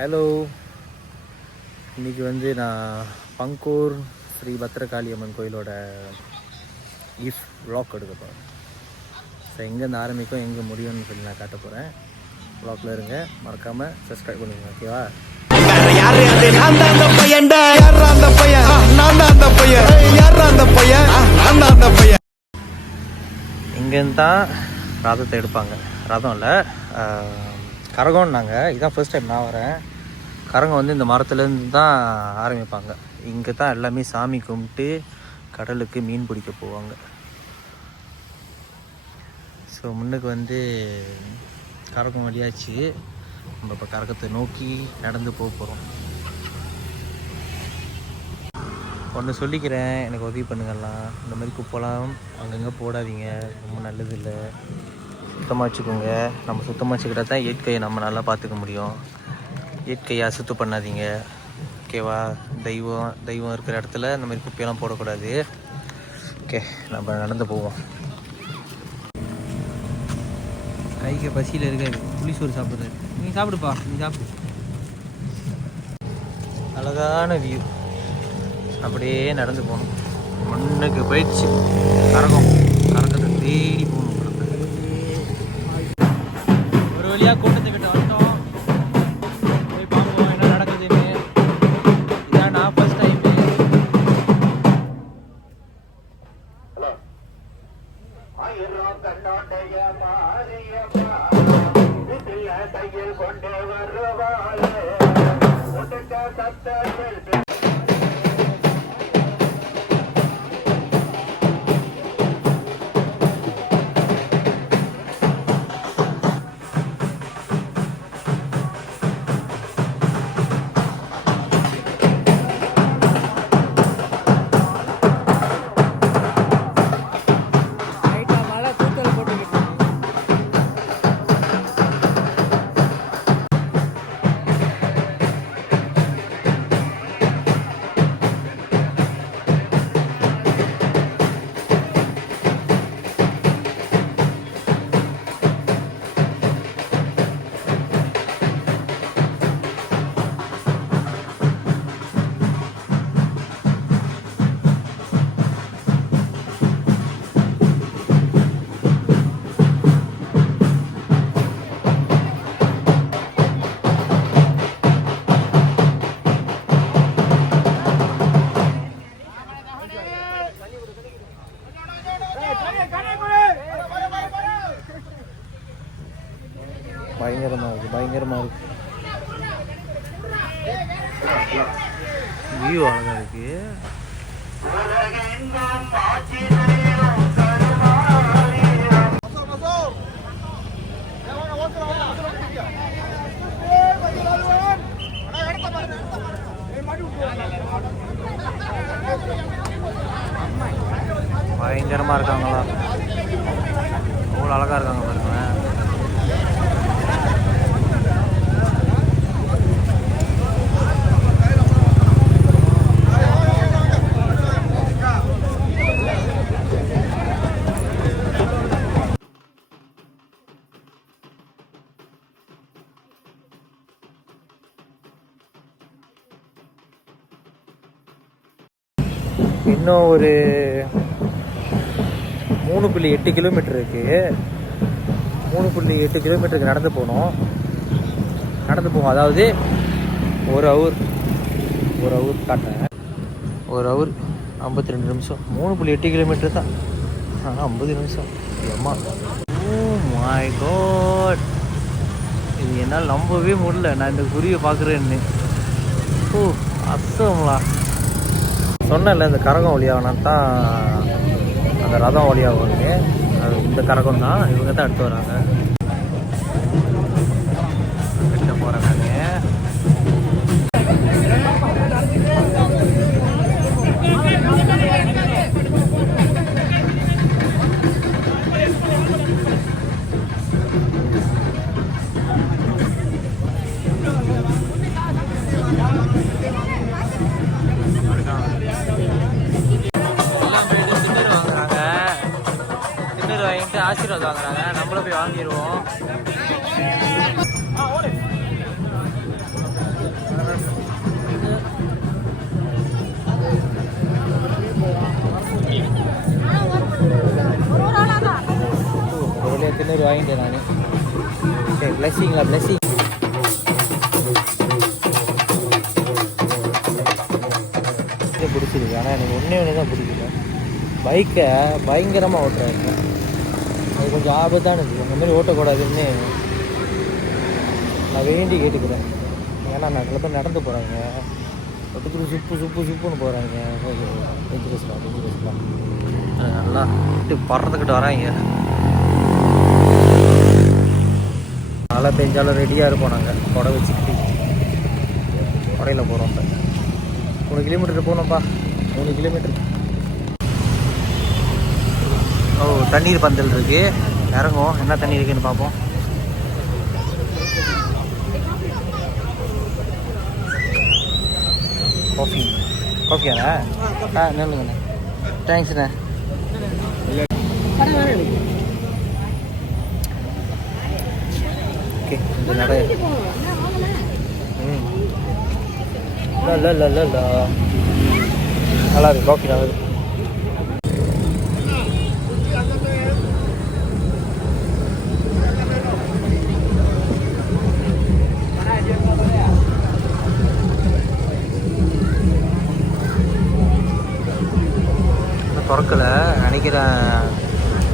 Hello, இன்றைக்கி வந்து நான் பங்கூர் ஸ்ரீ பத்ரகாளி அம்மன் கோயிலோட ஈஃப் வ்ளாக் எடுக்க போகிறேன். ஸோ எங்கேருந்து ஆரம்பிக்கும் எங்கே முடியும்னு சொல்லி நான் காட்ட போகிறேன். வ்ளாகில் இருங்க, மறக்காமல் சப்ஸ்கிரைப் பண்ணுங்க. ஓகேவா? இங்கேருந்து தான் ரதத்தை எடுப்பாங்க. ரதம் இல்லை, கரகம்னாங்க. இதுதான் ஃபர்ஸ்ட் டைம் நான் வரேன். கரகம் வந்து இந்த மரத்துலேருந்து தான் ஆரம்பிப்பாங்க. இங்கே தான் எல்லாமே சாமி கும்பிட்டு கடலுக்கு மீன் பிடிக்க போவாங்க. ஸோ முன்னுக்கு வந்து கரகம் வழியாச்சு. நம்ம இப்போ கரகத்தை நோக்கி நடந்து போக போகிறோம். ஒன்று சொல்லிக்கிறேன், எனக்கு உதவி பண்ணுங்கலாம். இந்த மாதிரி குப்பைலாம் அங்கங்கே போடாதீங்க, ரொம்ப நல்லது இல்லை. சுத்தமாக வச்சுக்கோங்க. நம்ம சுத்தமாக வச்சுக்கிட்டா தான் இயற்கையை நம்ம நல்லா பார்த்துக்க முடியும். இயற்கையை அசுத்து பண்ணாதீங்க, ஓகேவா? தெய்வம் இருக்கிற இடத்துல இந்த மாதிரி குப்பையெல்லாம் போடக்கூடாது. ஓகே, நம்ம நடந்து போவோம். கைக்கு பசியில் இருக்காது, புளிசோறு சாப்பிட்றாரு. நீ சாப்பிடுப்பா, நீ சாப்பிடு. அழகான வியூ. அப்படியே நடந்து போகணும். மண்ணுக்கு போயிடுச்சு கரகத்தை தேடி போகணும். ஒரு வழியாக கூட்டத்தை கிட்ட வந்துட்டோம். போய் பார்ப்போம் என்ன நடக்குதுன்னு. இதான் நான் ஃபர்ஸ்ட் டைம். பயங்கரமாக இருக்கு. வியூ அழகாக இருக்கு. பயங்கரமாக இருக்காங்களா, அவ்வளோ அழகாக இருக்காங்க பாருங்க. இன்னும் ஒரு 3.8 கிலோமீட்டர் இருக்குது. 3.8 கிலோமீட்டருக்கு நடந்து போகணும். அதாவது ஒரு ஹவர் காட்டுறேன். 1 ஹவர் 52 நிமிஷம். 3.8 கிலோமீட்டர் தான், ஆனால் 50 நிமிஷம். அம்மா, ஓ மை காட், இது என்னால் நம்பவே முடியல. நான் இந்த குருவியை பார்க்குறேன்னு. ஓ அசம்லா. சொன்னேன்ல, இந்த கரகம் வழியாகனா தான் அந்த ரதம் வழியாகுங்க. அது இந்த கரகம் தான். இவங்க தான் எடுத்து வராங்க. கிட்ட போகிறாங்க. ஆசீர்வாதம் வாங்குறாங்க. நம்மளும் போய் வாங்கிடுவோம். ஆனால் எனக்கு ஒன்று தான் பிடிக்கல. பைக்கை பயங்கரமாக ஓட்டுறாங்க. அது கொஞ்சம் ஆபத்தானது. அந்த மாதிரி ஓட்டக்கூடாதுன்னு நான் வேண்டி கேட்டுக்கிறேன். ஏன்னா நிறைய பேர் நடந்து போகிறாங்க, ஒட்டுக்கு சுப்புன்னு போகிறாங்க. டேஞ்சரஸ்லாம் நல்லா விட்டு பறந்துக்கிட்டு வராங்க. மழை பெஞ்சாலும் ரெடியாக இருப்போம். நாங்கள் கொடை வச்சுக்கிட்டு கொடையில் போகிறோம். இப்போ 3 கிலோமீட்டர் போகணும்ப்பா. 3 கிலோமீட்டர். தண்ணீர் பந்தல் இருக்குது. இறங்குவோம். என்ன தண்ணி இருக்குன்னு பார்ப்போம். காஃபியாண்ணா? நல்லுங்கண்ணே. தேங்க்ஸ்ண்ணே. ஓகே, இந்த நடை நல்லா இருக்கு. காஃபி நல்லா இருக்கு. திறக்கலை நினைக்கிறேன்.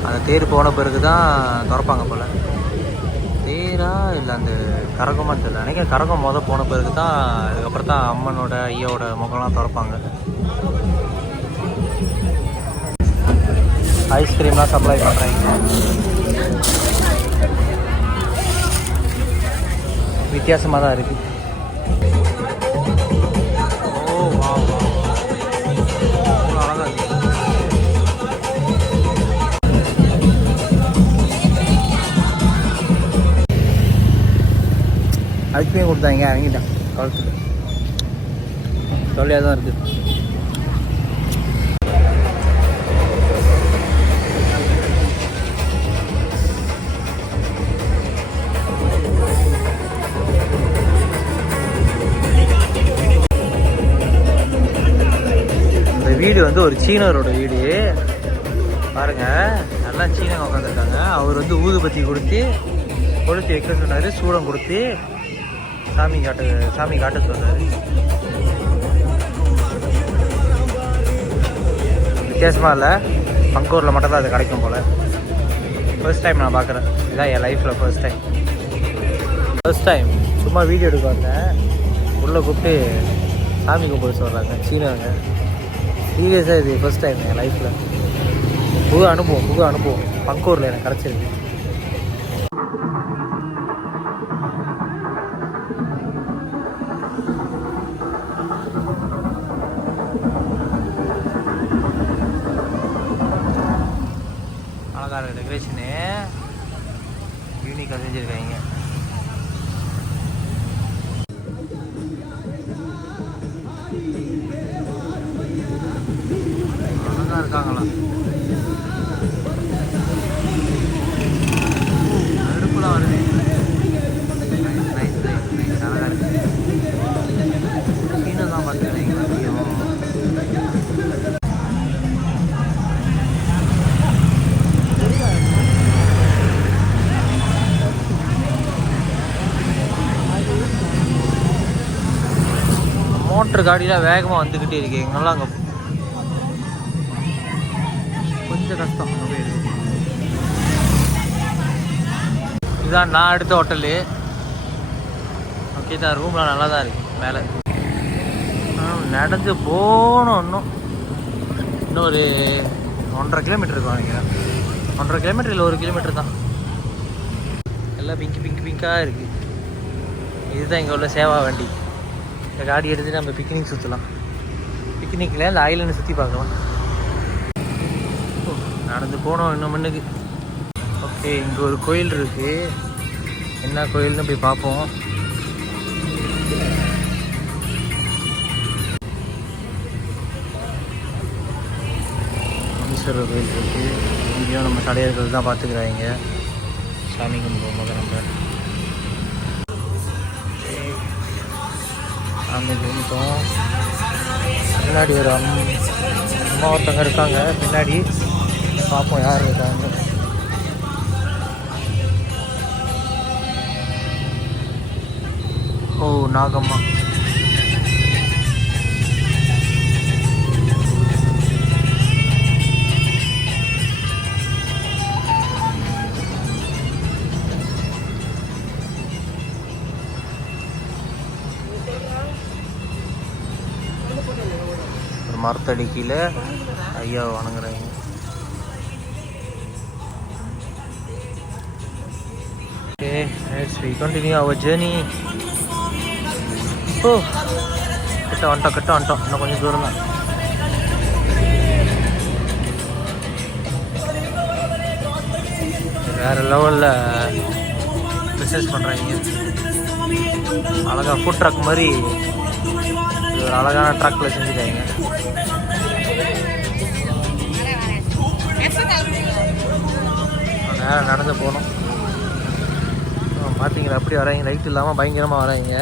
அந்த தேர் போன பிறகு தான் திறப்பாங்க போல். தேரா இல்லை அந்த கரகமான்னு தெரியல. நினைக்கிறேன் கரகம் போன பிறகு தான், அதுக்கப்புறம் தான் அம்மனோட ஐயாவோட முகம்லாம் திறப்பாங்க. ஐஸ்கிரீம்லாம் சப்ளை பண்ணுறாங்க. வித்தியாசமாக தான் இருக்குது. ஐஸ்கிரீம் கொடுத்தாங்க, இறங்கிட்டான். கழுத்துல தொல்லையாக தான் இருக்குது. இந்த வீடு வந்து ஒரு சீனரோட வீடு பாருங்க. நல்லா சீனங்க உட்காந்துருக்காங்க. அவர் வந்து ஊதுபத்தி கொடுத்து வைக்க சொன்னார். சூடம் கொடுத்து சாமி காட்ட சொன்னார். வித்தியாசமாக இல்லை, பங்கூரில் மட்டும் தான் அது கிடைக்கும் போல். ஃபர்ஸ்ட் டைம் நான் பார்க்குறேன். இதுதான் என் லைஃப்பில் ஃபர்ஸ்ட் டைம் சும்மா வீடியோ எடுக்க வந்தேன். உள்ளே கூப்பிட்டு சாமி கும்பிட சொல்கிறாங்க சீனாங்க. சீரியஸாக இது ஃபர்ஸ்ட் டைம் என் லைஃப்பில். புது அனுபவம் பங்கூரில் எனக்கு கிடச்சிருக்கு. டெக்கரேஷனு யூனிக்காக செஞ்சுருக்காங்க. அழகாக இருக்காங்களா? நெருப்புலாம் வருது. அழகாக இருக்கு. சீனை தான் பார்த்துக்கிறீங்க. மோட்டர் காடிலாம் வேகமாக வந்துக்கிட்டே இருக்கு. எங்கெல்லாம் அங்கே கொஞ்சம் கஷ்டம். இதுதான் நான் எடுத்த ஹோட்டலு. ஓகே தான், ரூம்லாம் நல்லா தான் இருக்குது. மேலே நடந்து போகணும். இன்னும் ஒரு 1.5 கிலோமீட்டர் இருக்கும் நினைக்கிறேன். 1.5 கிலோமீட்டர் இல்லை, 1 கிலோமீட்டர் தான். எல்லாம் பிங்காக இருக்குது. இதுதான் இங்கே உள்ள சேவா வண்டி. இந்த காடி எடுத்து நம்ம பிக்னிக் சுற்றலாம். பிக்னிக்கில் இந்த ஐலண்டு சுற்றி பார்க்கலாம். நடந்து போனோம் இன்னும் மண்ணுக்கு. ஓகே, இங்கே ஒரு கோயில் இருக்குது. என்ன கோயில்னு போய் பார்ப்போம். ஈஸ்வரர் கோயில் இருக்குது. இங்கேயும் நம்ம கடையர்கள் தான் பார்த்துக்கிறாங்க. சாமி கும்பிடுவோம் போது நம்ம சாமி கும்பிட்டோம். பின்னாடி ஒரு அம்மா ஒருத்தவங்க இருக்காங்க. பின்னாடி பார்ப்போம் யார் இருக்காங்க. ஓ, நாகம்மா. மரத்தடி கீழே ஐயா வணங்குறாங்க. Okay, let's continue our journey. Oh, கிட்ட வந்துட்டோம். இன்னும் கொஞ்சம் தூரம் தான். வேற லெவலில் பிஸ்னஸ் பண்ணுறாங்க. அழகாக ஃபுட் ட்ரக் மாதிரி ஒரு அழகான ட்ரக்கில் செஞ்சுட்டாங்க. நேரம் நடந்து போகணும். பார்த்தீங்களா அப்படி வராங்க, லைட் இல்லாமல் பயங்கரமாக வராங்க.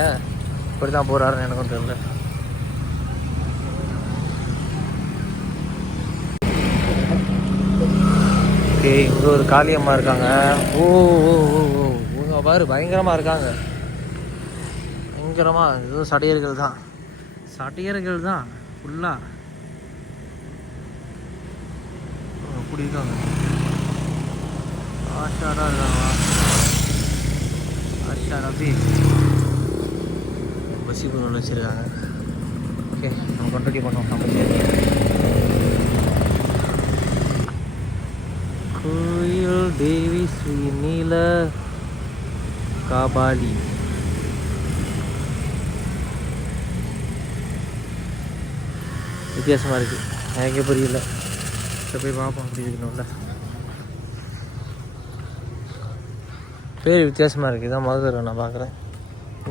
இப்படி தான் போகிறாருன்னு எனக்கும் தெரியல. ஓகே, இங்கே ஒரு காளியம்மா இருக்காங்க. ஓ ஓ ஓ ஓ இவங்க பாரு பயங்கரமாக இருக்காங்க. பயங்கரமாக ஏதோ சடையர்கள் தான் ஃபுல்லாக அப்படி இருக்காங்க. ஆஷாராக இருக்காங்க. ஆஷா ரபி பசிபுரம் ஒன்று வச்சுருக்காங்க. ஓகே, நம்ம கண்டினியூ பண்ணோம். கோயில் தேவி ஸ்ரீ நீல காபாலி. வித்தியாசமாக இருக்குது, எனக்கே புரியல. போய் பார்ப்போம் அப்படி இருக்கணும்ல. பேர் வித்தியாசமாக இருக்குது, இதான் முதல்ல நான் பார்க்குறேன்.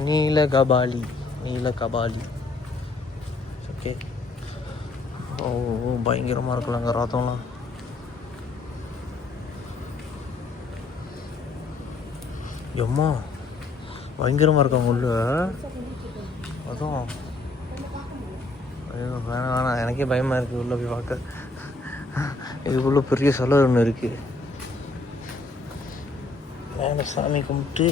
நீல கபாலி. ஓகே. ஓ பயங்கரமாக இருக்கலாங்க ரத்தம்லாம். எம்மா பயங்கரமாக இருக்காங்க உள்ள. அதுவும் வேணாம், எனக்கே பயமாக இருக்குது உள்ளே போய் பார்க்க. இதுக்குள்ளே பெரிய சிலை ஒன்று இருக்குது. மேலே சாமி கும்பிட்டு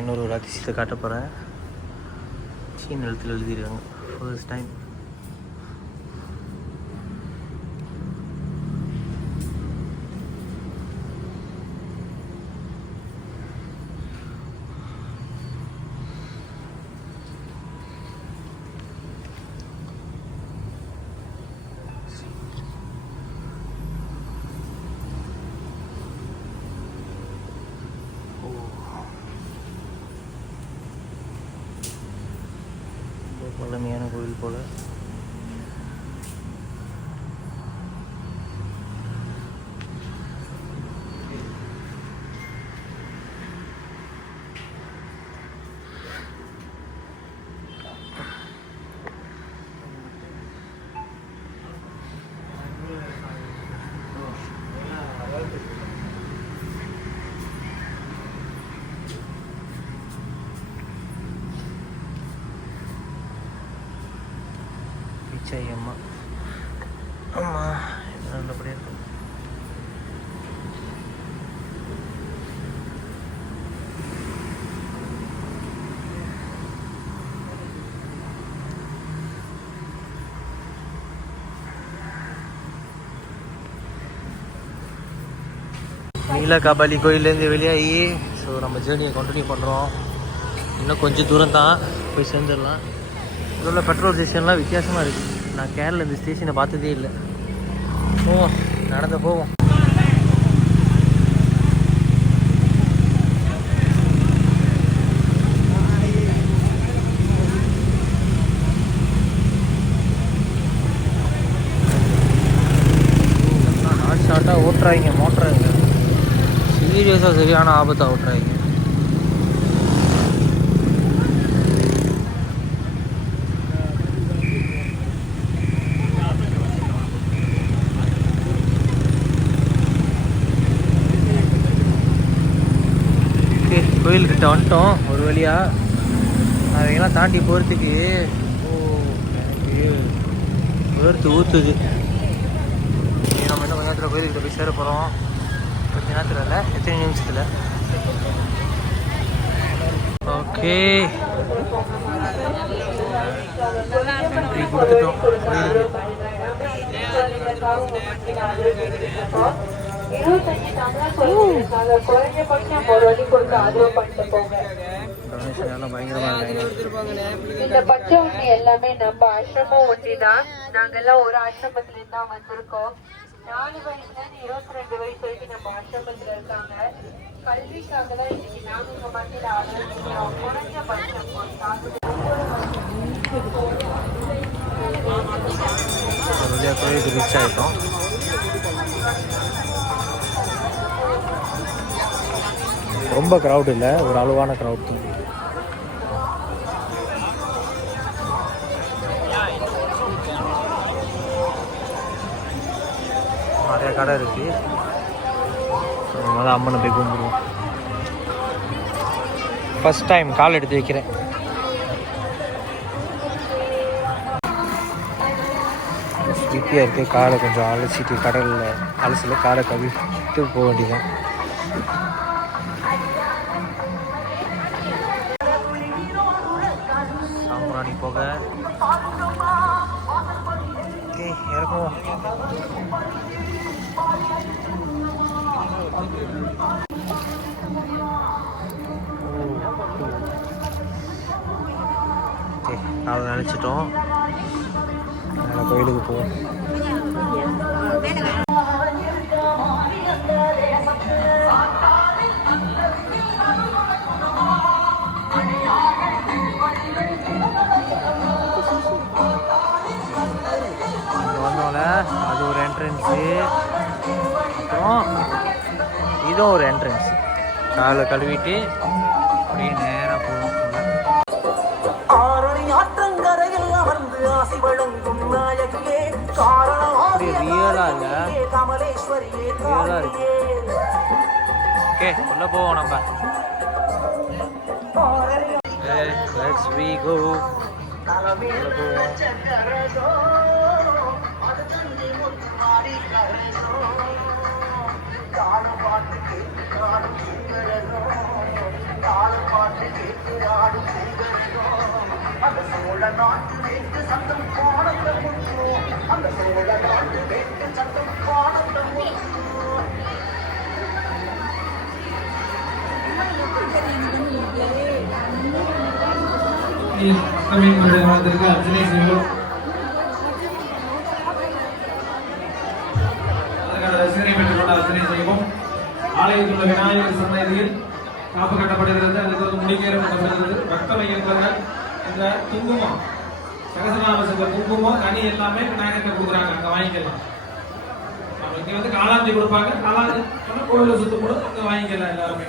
இன்னொரு ஒரு அதிசயத்தை காட்ட போகிறேன். சீன எழுத்தில் எழுதியிருக்காங்க ஃபர்ஸ்ட் டைம். பழமையான கோவில் போல. அம்மா அம்மா நல்லபடியாக இருக்கும். நீல கபாலி கோயிலேருந்து வெளியாகி ஸோ நம்ம ஜேர்னியை கண்டினியூ பண்ணுறோம். இன்னும் கொஞ்சம் தூரம் தான் போய் சேர்ந்துடலாம். இதில் உள்ள பெட்ரோல் ஸ்டேஷன்லாம் வித்தியாசமாக இருக்குது. நான் கேரளா இந்த ஸ்டேஷனை பார்த்ததே இல்லை. போவோம், நடந்து போவோம். ஷார்ட்டாக ஓட்டுறாங்க மோட்டுறாங்க. சீரியஸாக சரியான ஆபத்தாக ஓட்டுறாங்க. கோயில்கிட்ட வந்துட்டோம் ஒரு வழியாக. அதையெல்லாம் தாண்டி போகிறதுக்கு எனக்கு வேர்த்து ஊற்றுது. நம்ம இன்னும் கொஞ்ச நேரத்தில் கோயில்கிட்ட போய் சேர போகிறோம். கொஞ்ச நேரத்தில் இல்லை, எத்தனை நிமிஷத்தில். ஓகே, என்ட்ரி கொடுத்துட்டோம் கோயிலுக்கு. இந்த பச்சை உண்டி எல்லாமே நம்ம ஆசிரமம் ஒண்டி தான். நாங்கெல்லாம் ஒரு ஆசிரமத்துல இருந்து தான் வந்திருக்கோம். 4 வயசுல இருந்து 22 வயசு வரைக்கும் நம்ம ஆசிரமத்துல இருக்காங்க. கல்விக்காக தான் இன்னைக்கு நாங்க உங்க மத்தியில ஆலோசிக்கிறோம். குறைஞ்ச பட்சம் கோயிலுக்கு ரீச் ஆகிட்டோம். ரொம்ப க்ரௌட் இல்லை, ஒரு அளவான க்ரௌட் தான். நிறைய கடை இருக்கு. அதனால அம்மனை போய் கும்பிடுவோம். ஃபர்ஸ்ட் டைம் கால் எடுத்து வைக்கிறேன். ஸ்லிப்பியாக இருக்குது. காரை கொஞ்சம் அலசிட்டு கடலில் அலசியில் காரை கவிட்டு போக வேண்டியதான். சாம்பிராணி போக இறக்குவோம். நாளை நினச்சிட்டோம். கோயிலுக்கு போவோம். வந்தோம்ல, அது ஒரு என்ட்ரன்ஸு. அப்புறம் இதுவும் ஒரு என்ட்ரன்ஸ். காலை கழுவிட்டு அப்படியே நேராக போவோம். ரியலா இல்லை, ரியலா இருக்கு. ஓகே, உள்ள போவோம் நம்ம. Let's we go. உள்ள போவோம். அர்ச்சனை செய்வோம். ரசனை பெற்றுக்கொண்டு அர்ச்சனை செய்வோம். ஆலயத்தில் உள்ள விநாயகர் சன்னதியில் காப்பு கட்டப்படுகிறது. அதுக்கு வந்து முடிக்கேறப்படுகிறது. பக்தமைகள் இந்த குங்குமம், சகசநாம சொல்ற குங்குமம், கனி எல்லாமே விநாயகர்கிட்ட கொடுக்குறாங்க. அங்க வாங்கிக்கலாம். இங்க வந்து காலாஞ்சி கொடுப்பாங்க. காலாஞ்சி கோயில சுத்தம் கூட அங்க வாங்கிக்கலாம் எல்லாருமே.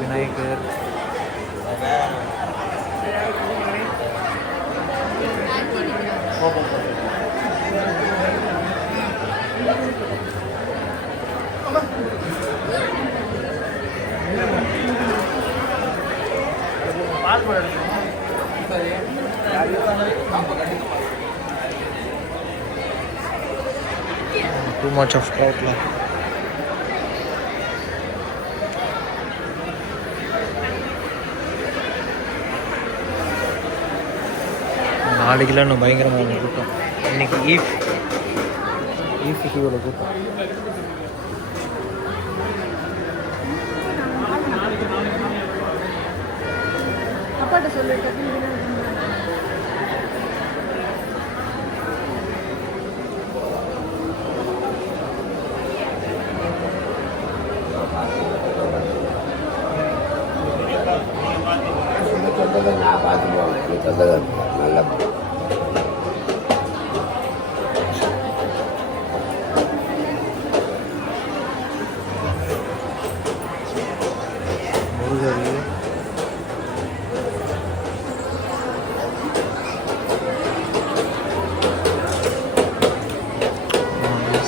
Vinayagar too much of crowd lah. நாளைக்கெல்லாம் இன்னும் பயங்கரமான கூட்டம். இன்னைக்கு ஈஃபுக்கு இவ்வளோ கூட்டம். அப்பாட்ட சொல்லிட்டு படத்தில் நான் பார்த்து போவேன், எனக்கு தந்தது நல்ல படம். முருகரி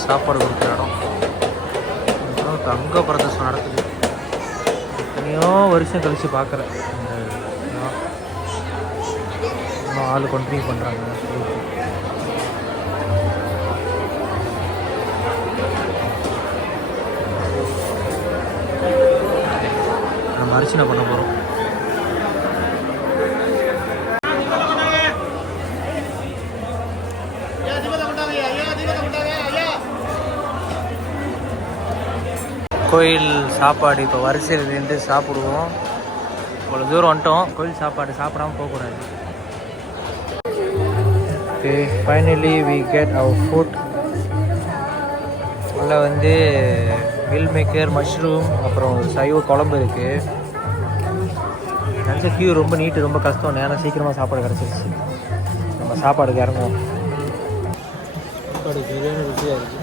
சாப்பாடு கொடுக்குற இடம். அப்புறம் தங்க பிரதர்ஷனம் நடக்குது. எத்தனையோ வருஷம் கழித்து பார்க்குறேன். இன்னும் ஆள் கண்டினியூ பண்ணுறாங்க. நம்ம அரிசனை பண்ண போகிறோம். கோயில் சாப்பாடு இப்போ வரிசையில் நின்று சாப்பிடுவோம். இவ்வளோ தூரம் வந்துட்டோம், கோயில் சாப்பாடு சாப்பிடாமல் போகக்கூடாது. Okay, finally we get our food. உள்ள வந்து மில் மேக்கர், மஷ்ரூம், அப்புறம் ஒரு சைவ குழம்பு இருக்குது. நினச்ச கியூ ரொம்ப நீட்டு, ரொம்ப கஷ்டம். நேரம் சீக்கிரமாக சாப்பாடு கிடச்சிருச்சு. நம்ம சாப்பாடுக்கு இறங்குவோம். சாப்பாடு சரியான ருசியாக இருக்குது.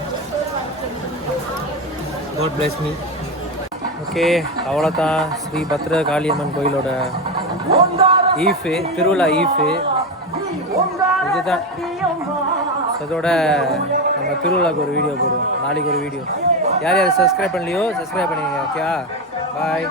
God bless me. ஓகே, அவ்வளோதான் ஸ்ரீ பத்ர காளியம்மன் கோயிலோட ஈஃபு, திருவிழா ஈஃபு இதுதான். அதோட நம்ம திருவிழாவுக்கு ஒரு வீடியோ போடுவோம், நாளைக்கு ஒரு வீடியோ. யார் யார் சப்ஸ்கிரைப் பண்ணலையோ சப்ஸ்கிரைப் பண்ணிக்கங்க. ஓகே, பாய்.